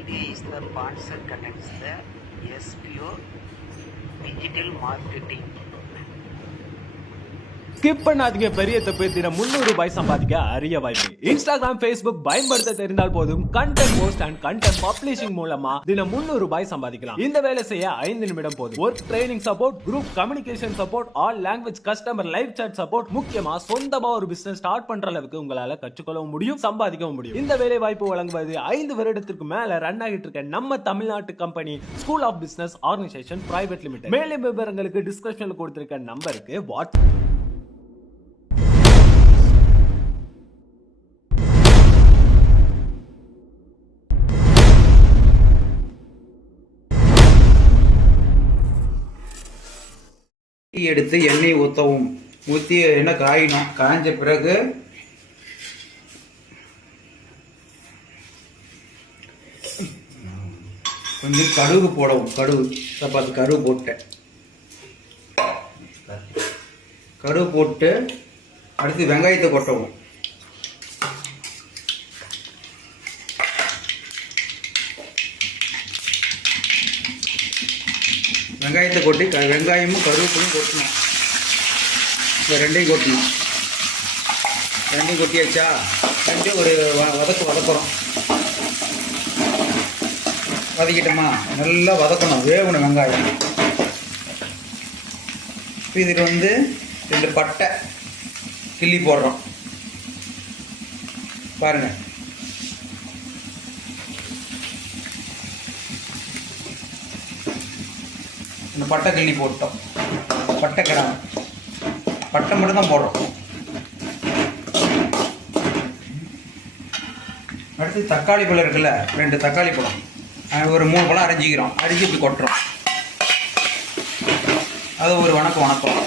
media is the sponsor connects the SPO digital marketing. Skip பண்ணாதீங்க, பெரிய தப்பு. தினம் 300 ரூபாய் சம்பாதிக்க அரிய வாய்ப்பு. இன்ஸ்டாகிராம், ஃபேஸ்புக் பயன்படுத்த தெரிந்தால் போதும், content post and content publishing மூலமா தினம் 300 ரூபாய் சம்பாதிக்கலாம். இந்த வேலை செய்ய 5 நிமிடம் போதும். Work training support, group communication support, all language customer live chat support, முக்கியமா சொந்தமா ஒரு பிசினஸ் ஸ்டார்ட் பண்ற அளவுக்கு உங்களால கற்றுக்கொள்ளவும் முடியும், சம்பாதிக்கவும் முடியும். இந்த வேலை வாய்ப்பு வழங்குவது 5 வருடத்திற்கு மேல ரன் ஆகிட்டு இருக்க நம்ம தமிழ்நாட்டு company school of business organisation private limited. மேலும் விவரங்களுக்கு டிஸ்கிரிப்ஷன்ல கொடுத்திருக்க நம்பருக்கு வாட்ஸ்அப். எடுத்து எண்ணெய் ஊற்றவும். ஊற்றி எண்ணெய் காயணும். காய்ஞ்ச பிறகு கொஞ்சம் கடுகு போடவும். கடுகு போட்டேன். கடுகு போட்டு அடுத்து வெங்காயத்தை கொட்டவும். வெங்காயத்தை கொட்டி வெங்காயமும் கருவேப்பிலையும் கொட்டணும். இந்த ரெண்டையும் கொட்டணும். ரெண்டையும் கொட்டியாச்சா? ரெண்டையும் ஒரு வதக்குறோம். வதக்கிட்டோமா? நல்லா வதக்கணும், வேகணும் வெங்காயம். இதில் 2 பட்டை கிள்ளி போடுறோம். பாருங்கள், இந்த பட்டை கிள்ளி போட்டோம். பட்டை கிடாம பட்டை மட்டும் தான் போடுறோம். அடுத்து தக்காளி பழம் இருக்குல்ல, 2 தக்காளி பழம், ஒரு 3 பழம் அரைஞ்சிக்கிறோம். அரைச்சி இப்படி கொட்டுறோம். அது ஒரு வணக்கம்.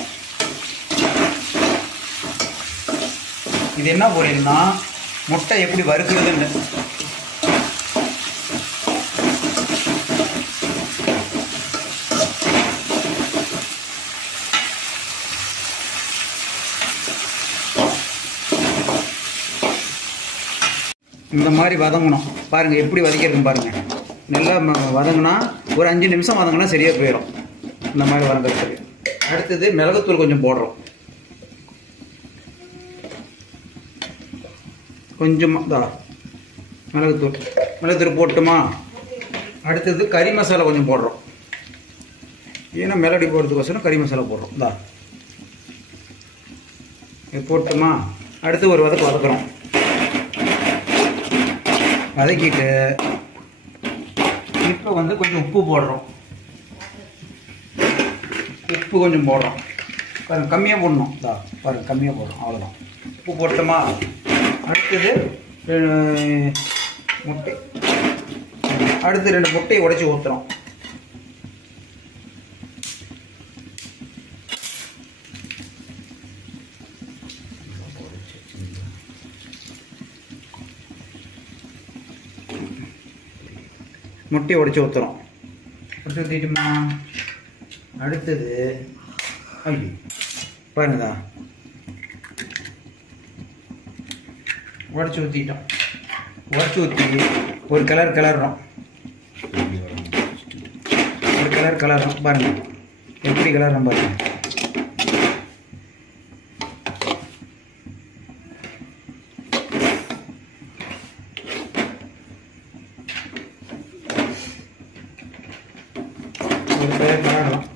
இது என்ன பொரியல்னா, முட்டை எப்படி வறுக்கிறதுன்னு. இந்த மாதிரி வதங்கணும். பாருங்கள் எப்படி வதக்கிறதுன்னு பாருங்கள். நல்லா வதங்கினா ஒரு 5 நிமிஷம் வதங்கினா சரியாக போயிடும். இந்த மாதிரி வதங்கிறதுக்கு. அடுத்தது மிளகுத்தூள் கொஞ்சம் போடுறோம். கொஞ்சமாக மிளகுத்தூள் போட்டுமா? அடுத்தது கறி மசாலா கொஞ்சம் போடுறோம். ஏன்னா மெலடி போடுறதுக்கோசரம் கறி மசாலா போடுறோம். இது போட்டுமா? அடுத்து ஒரு வதக்குறோம். வதக்கிட்டு இப்போ கொஞ்சம் உப்பு போடுறோம். உப்பு கொஞ்சம் போடுறோம். பாருங்கள், கம்மியாக போடணும். பாருங்கள், கம்மியாக போடுறோம். அவ்வளோதான். உப்பு போட்டோமா? அடுத்தது முட்டை. அடுத்து 2 முட்டையை உடைச்சி ஊற்றுறோம். முட்டையை உடைச்சி ஊற்றுறோம். உடச்சி ஊற்றிட்டுமா? அடுத்தது பாருங்கதா, உடச்சி ஊற்றிட்டோம். உடச்சி ஊற்றி ஒரு கலர் கலர்றோம். பாருங்கள் எப்படி கலர்றோம் பாருங்கள். ஒரு கலர் கலர்றோம்.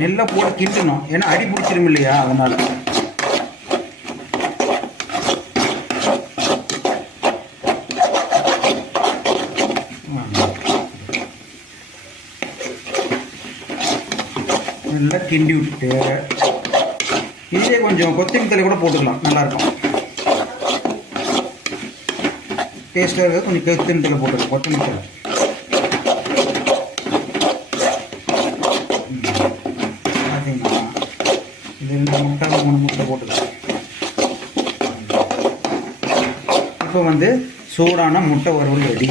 நெல்லை போட்டு கிண்டணும். ஏன்னா அடி பிடிச்சிரும் இல்லையா, அதனால. நல்லா கிண்டி விட்டு இதே கொஞ்சம் கொத்தமல்லி தழை கூட போட்டுக்கலாம், நல்லாயிருக்கும். டேஸ்ட்டாக இருக்கிறது கொஞ்சம் கொத்தமல்லி தழை போட்டுக்கலாம். கொத்தமல்லி தழை பார்த்தீங்கன்னா இது 2 முட்டை 3 முட்டை போட்டுக்கலாம். இப்போ வந்து சூடான முட்டை வறுவல் ரெடி.